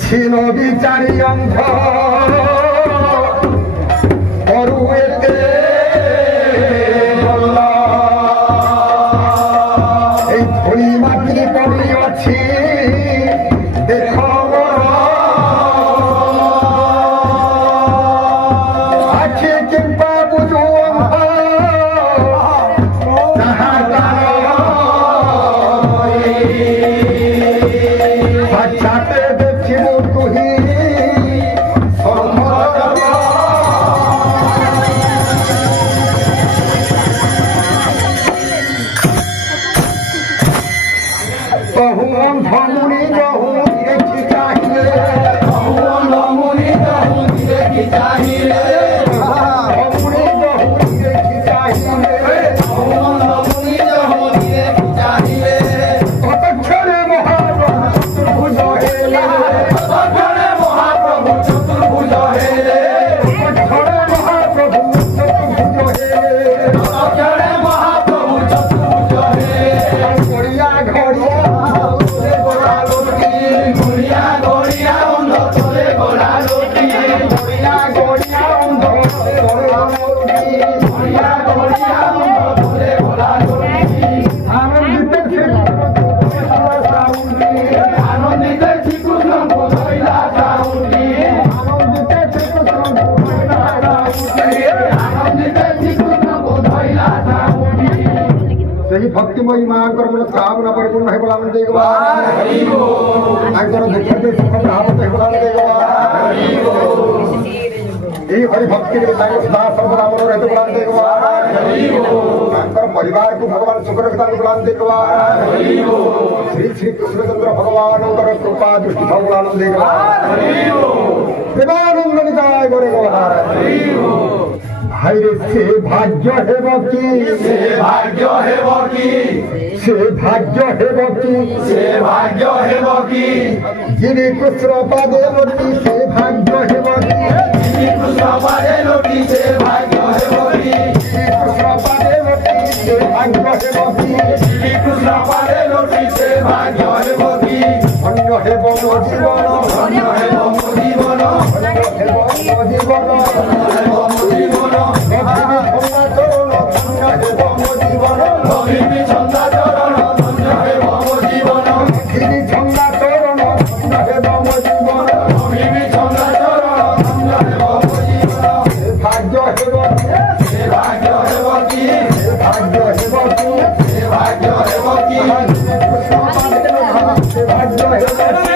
ছিল বিচারী অন্ধ করুয়েতে এই ধূলি মাটি পড়িয়াছি দেখ আখি কিংবা বুঝু অন্ধ সাক্ষাতে দেখিব তুহি বহু অন্ধ মুনি বহু দেখি চাহিলে বহু অন্ধ মুনি বহু দেখি চাহিলে মুনি বহু দেখি চাহিলে বহু অন্ধ মুনি বহু দেখি চাহিলে ততক্ষণে মহাপ্রভু চতুর্ভুজ হেলে ততক্ষণে মহাপ্রভু চতুর্ভুজ হেলে ততক্ষণে মহাপ্রভু চতুর্ভুজ হেলে ততক্ষণে মহাপ্রভু চতুর্ভুজ হেলে গড়িয়া ঘড়িয়া গড়িয়া গড়িয়া অন্ধ চলে গোড়া রুটি গড়িয়া গড়িয়া অন্ধ চলে গোড়া রুটি গড়িয়া গড়িয়া অন্ধ চলে গোড়া রুটি আনন্দিতে আনন্দিতে শ্রীকৃষ্ণ বোঝাইলা সাউন্ডি আনন্দিতে শ্রীকৃষ্ণ বোঝাইলা সাউন্ডি আনন্দিতে শ্রীকৃষ্ণ বোঝাইলা সাউন্ডি ସେହି ଭକ୍ତିମୟୀ ମାଙ୍କର ମନସ୍କାମନା ପରିପୂର୍ଣ୍ଣ ହେବ ଆମେ ଦେଇଗବା ତାଙ୍କର ଦୁଃଖରେ ସୁଖ ପ୍ରାପ୍ତ ହେବ ଆମେ ଦେଇଗବା এই হরি ভক্তিরে তাଙ୍କ ସଦା ସର୍ବଦା ଆମର ରହିତ ବୁଲାନ ଦେଇଗବା ତାଙ୍କର ପରିବାରକୁ ଭଗବାନ ସୁଖ ରଖିଥାନ୍ତୁ ବୁଲାନ ଦେଇଗବା ଶ୍ରୀ ଶ୍ରୀ କୃଷ୍ଣଚନ୍ଦ୍ର ଭଗବାନଙ୍କର କୃପା ଦୃଷ୍ଟି ଭଗବାନ ଦେଇଗବା ଦେବାନନ୍ଦ ନିତାୟ করে গলা হাইরে সে ভাগ্য হেব কি সে ভাগ্য হেব কি সে ভাগ্য হেব কি সে ভাগ্য হেব কি যিনি কৃষ্ণ পাদে লটি সে ভাগ্য হেব কি যিনি কৃষ্ণ পাদে লটি সে ভাগ্য হেব কি যিনি কৃষ্ণ পাদে লটি সে ভাগ্য হেব কি যিনি কৃষ্ণ পাদে লটি সে ভাগ্য হেব কি অন্য হেব জীবন অন্য হেব জীবন অন্য হেব জীবন ভাগ্য